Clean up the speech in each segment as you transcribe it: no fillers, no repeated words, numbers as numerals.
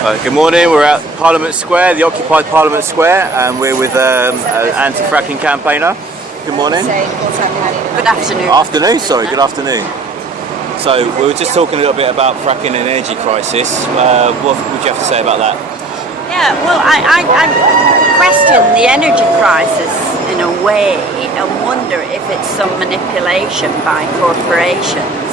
Good morning, we're at Parliament Square, the occupied Parliament Square, and we're with an anti-fracking campaigner. Good morning. Good afternoon. Good afternoon. So we were just talking a little bit about fracking and energy crisis. What would you have to say about that? Yeah, well, I question the energy crisis in a way and wonder if it's some manipulation by corporations.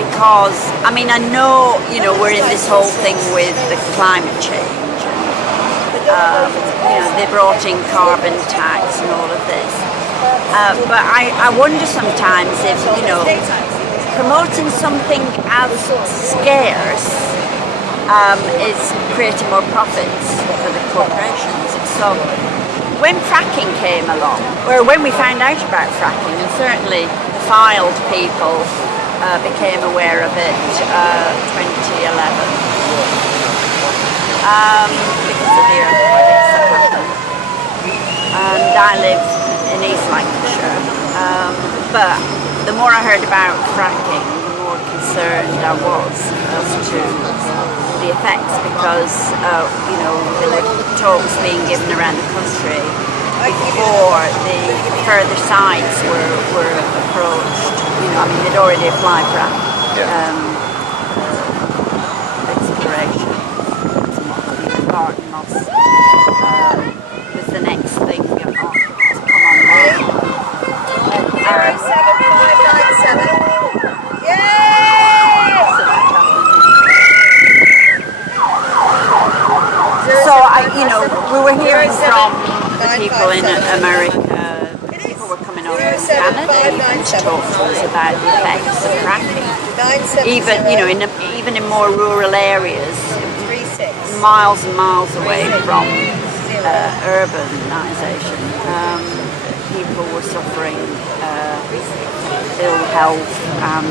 Because, I mean, I know, we're in this whole thing with the climate change. They brought in carbon tax and all of this. But I wonder sometimes if, promoting something as scarce is creating more profits for the corporations. So when fracking came along, or when we found out about fracking, and certainly the filed people became aware of it 2011 because of the earthquakes that happened. And I live in East Lancashire, but the more I heard about fracking, the more concerned I was as to the effects, because there were talks being given around the country before the further sites were approached. They'd already applied for exploration. Garden moss was the next thing to come on board. 07597. So we were hearing from the people in America. People were coming over from Canada even to talk to us about the effects of fracking. Even in more rural areas, miles and miles away from urbanisation, people were suffering ill health and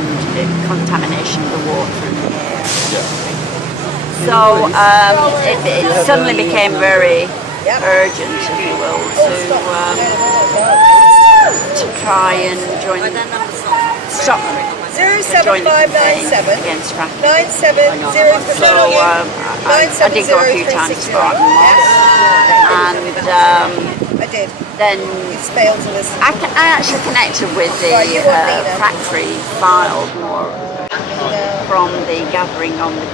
contamination of the water and the air. So it suddenly became very urgent, if you will, to try and join the campaign against fracking. 970. So I did go a few times to Barton Moss, and then I actually connected with the factory file more from the gathering on the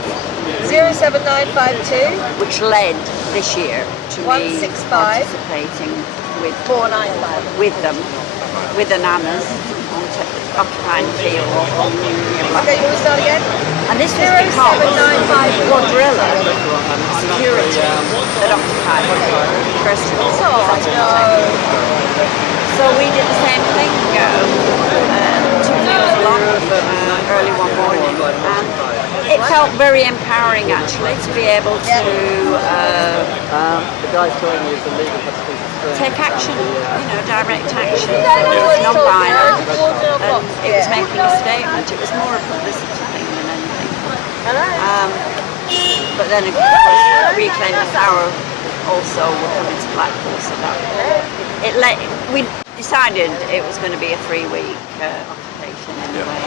07952, which led this year to me participating with them, with the Nannas, occupying the field. Okay, can we start again? And this was because Quadrilla security that occupied the first So we did the same thing, 2 years along, early one morning, and it felt very empowering actually to be able to take action, direct action. It was non-violent, and it was making a statement. It was more a publicity thing than anything. But then, of course, Reclaim the Power also were coming to Blackpool, so that we decided it was going to be a 3-week occupation anyway.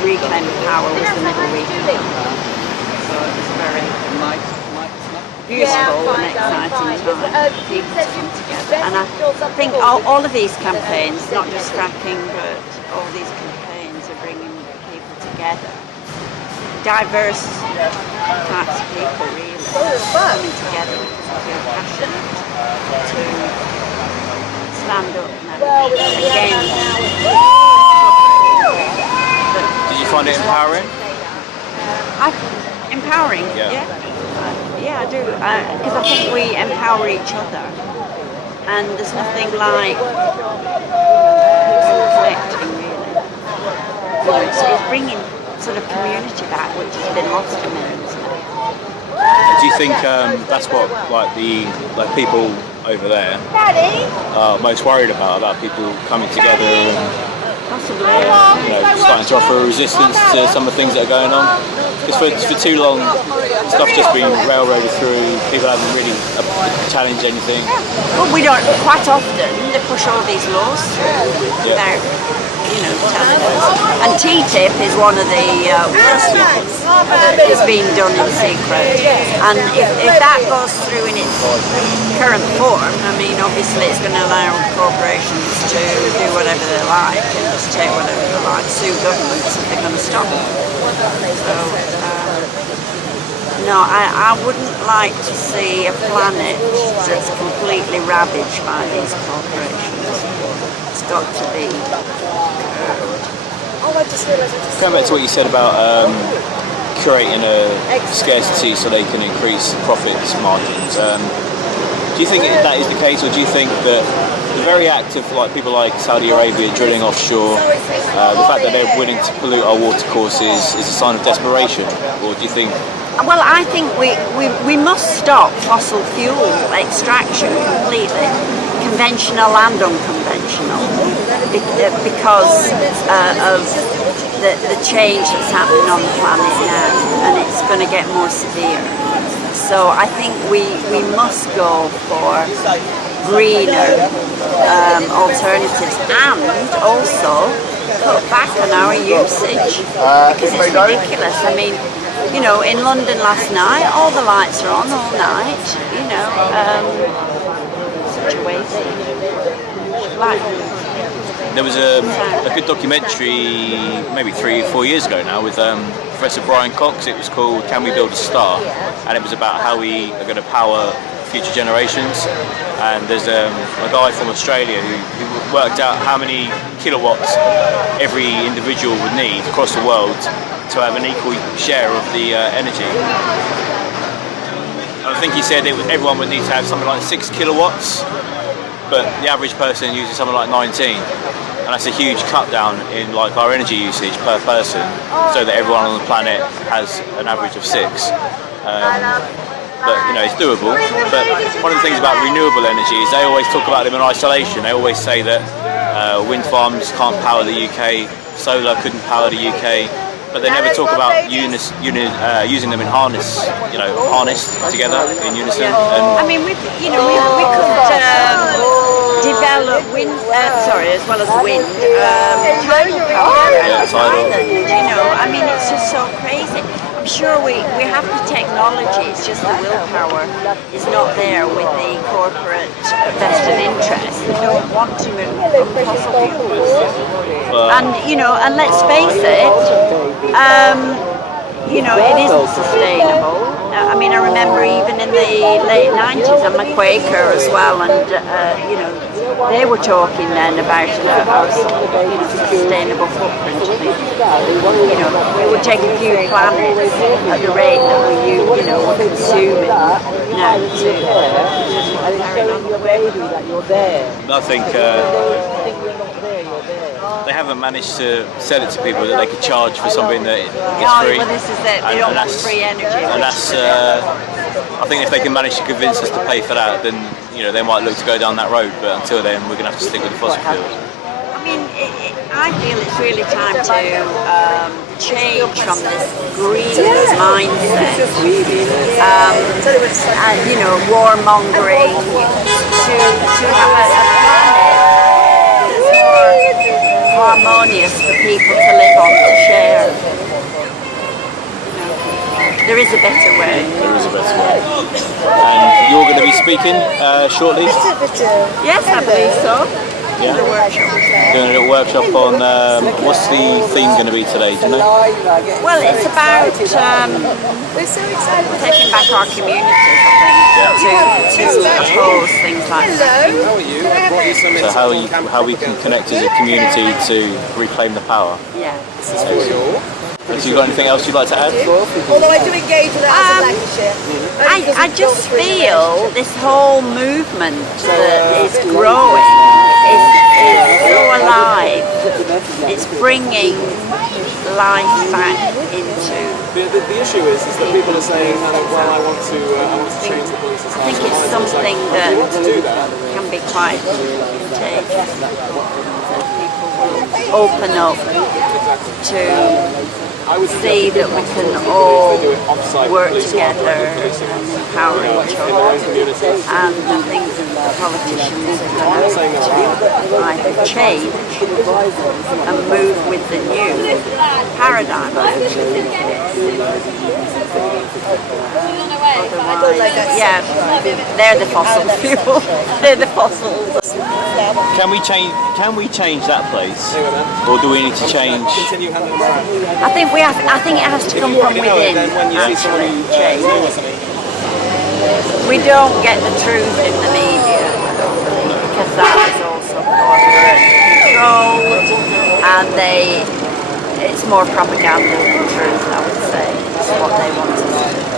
Reclaim the Power was the middle week, so it was very beautiful and exciting time for people to come together. And I think all of these campaigns, not just fracking, but all these campaigns are bringing people together. Diverse types of people, really, coming together because they feel passionate to stand up again. Did you find it empowering? Empowering, yeah, I do, because I think we empower each other, and there's nothing like connecting, really. It's bringing sort of community back, which has been lost in there, isn't it? Do you think that's what the people over there are most worried about people coming together and possibly starting to offer a resistance to some of the things that are going on? Because for too long, stuff's just been railroaded through. People haven't really challenged anything. Well, we don't. Quite often they push all these laws through without telling us. And TTIP is one of the worst ones that is being done in secret. And if that goes through in its current form, I mean, obviously it's going to allow corporations to do whatever they like and just take whatever they like, sue governments if they're going to stop them. So, no, I wouldn't like to see a planet that's completely ravaged by these corporations. It's got to be curbed. Going back to what you said about creating a scarcity so they can increase profits margins, do you think that is the case, or do you think that the very act of people like Saudi Arabia drilling offshore, the fact that they're willing to pollute our watercourses is a sign of desperation, or do you think? Well, I think we must stop fossil fuel extraction completely, conventional and unconventional, because of the change that's happening on the planet now, and it's going to get more severe. So I think we must go for greener alternatives, and also cut back on our usage, because it's ridiculous. I mean, in London last night, all the lights are on all night, such a waste. There was a good documentary maybe 3 or 4 years ago now with Professor Brian Cox. It was called Can We Build a Star? And it was about how we are going to power future generations. And there's a guy from Australia who worked out how many kilowatts every individual would need across the world to have an equal share of the energy. And I think he said everyone would need to have something like 6 kilowatts, but the average person uses something like 19. And that's a huge cut down in our energy usage per person, so that everyone on the planet has an average of 6. But it's doable. But one of the things about renewable energy is they always talk about them in isolation. They always say that wind farms can't power the UK, solar couldn't power the UK, but they never talk about using them in harnessed together in unison. And I mean, we could develop wind, as well as wind, tidal power and tidal. I mean, it's just so crazy. I'm sure we have the technology, it's just the willpower is not there with the corporate vested interests. They don't want to move from fossil fuels. And let's face it, it isn't sustainable. I mean, I remember even in the late 90s, I'm a Quaker as well, and they were talking then about our sustainable footprint. It would take a few planets at the rate that we're consuming now to carry on the way. I think they haven't managed to sell it to people that they could charge for something that gets free. Well, this is it. They don't want free energy. And that's, I think if they can manage to convince us to pay for that, then they might look to go down that road. But until then, we're going to have to stick with the fossil fuels. I mean, I feel it's really time to change from this green mindset, warmongering, to have a planet that's more harmonious for people to live on, to share. There is a better way. There is a better way. And you're going to be speaking shortly? Yes, I believe so. Yeah. The workshop. Doing a little workshop on what's the theme going to be today? Do you know? Well, it's about taking back our communities, I think, to oppose things like that. How are you? I brought you some So how we can connect as a community to reclaim the power. Yeah. This is for you. Have you got anything else you'd like to add? Although I do engage with that as a Lancashire. I just feel this whole movement that is growing is so alive. It's bringing life back into. The issue is that people are saying, well, I want to change the police. I think it's something that can be quite contagious. That people will open up to I would see suggest that we can if all they do it off-site work policing, together policing, and empower each in their own other. communities. And I think the politicians are I'm not saying going they're to either change and move with the new paradigm. I actually think it is. Otherwise, yeah, they're the fossil fuel. They're the fossils. Can we change that place, Anyway, then, or do we need to change? continue handing them around. I think it has to come from within. Then when you see someone who Change. knows something, We don't get the truth in the media, I don't believe, because that is also corporate control, and it's more propaganda than truth, I would say. It's what they want us to do.